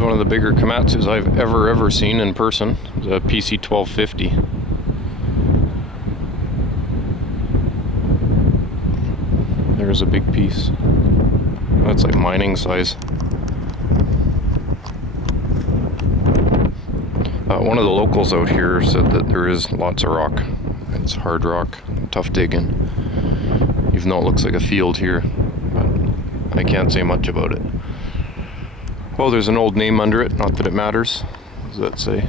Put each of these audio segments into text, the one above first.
Here's one of the bigger Komatsus I've ever seen in person. It's a PC 1250. There's a big piece. That's like mining size. One of the locals out here said that there is lots of rock. It's hard rock, tough digging. Even though it looks like a field here, but I can't say much about it. Well, there's an old name under it, not that it matters. What does that say?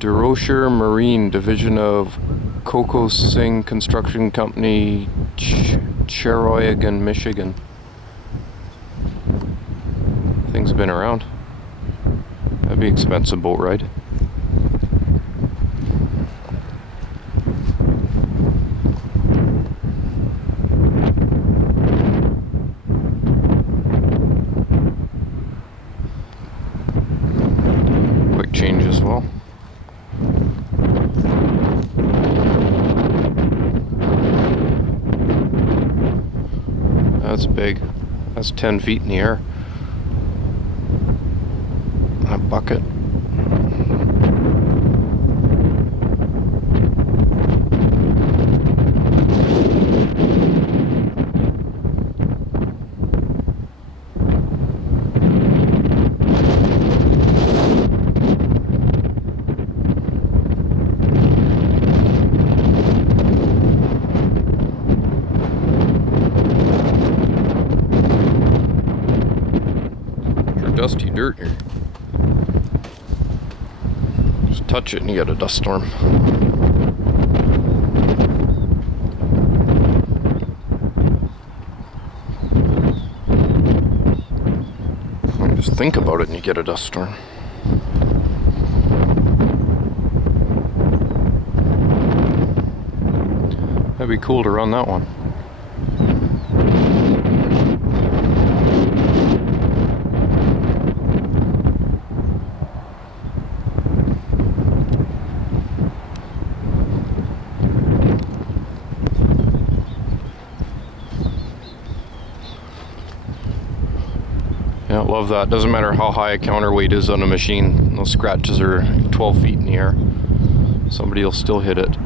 Derosher Marine, division of Coco Singh Construction Company, Cheroyagan, Michigan. Things have been around. That'd be an expensive boat ride. Quick change as well. That's big. That's 10 feet in the air. A bucket. Dusty dirt here. Just touch it and you get a dust storm. Just think about it and you get a dust storm. That'd be cool to run that one. Yeah, love that. Doesn't matter how high a counterweight is on a machine. Those scratches are 12 feet in the air. Somebody will still hit it.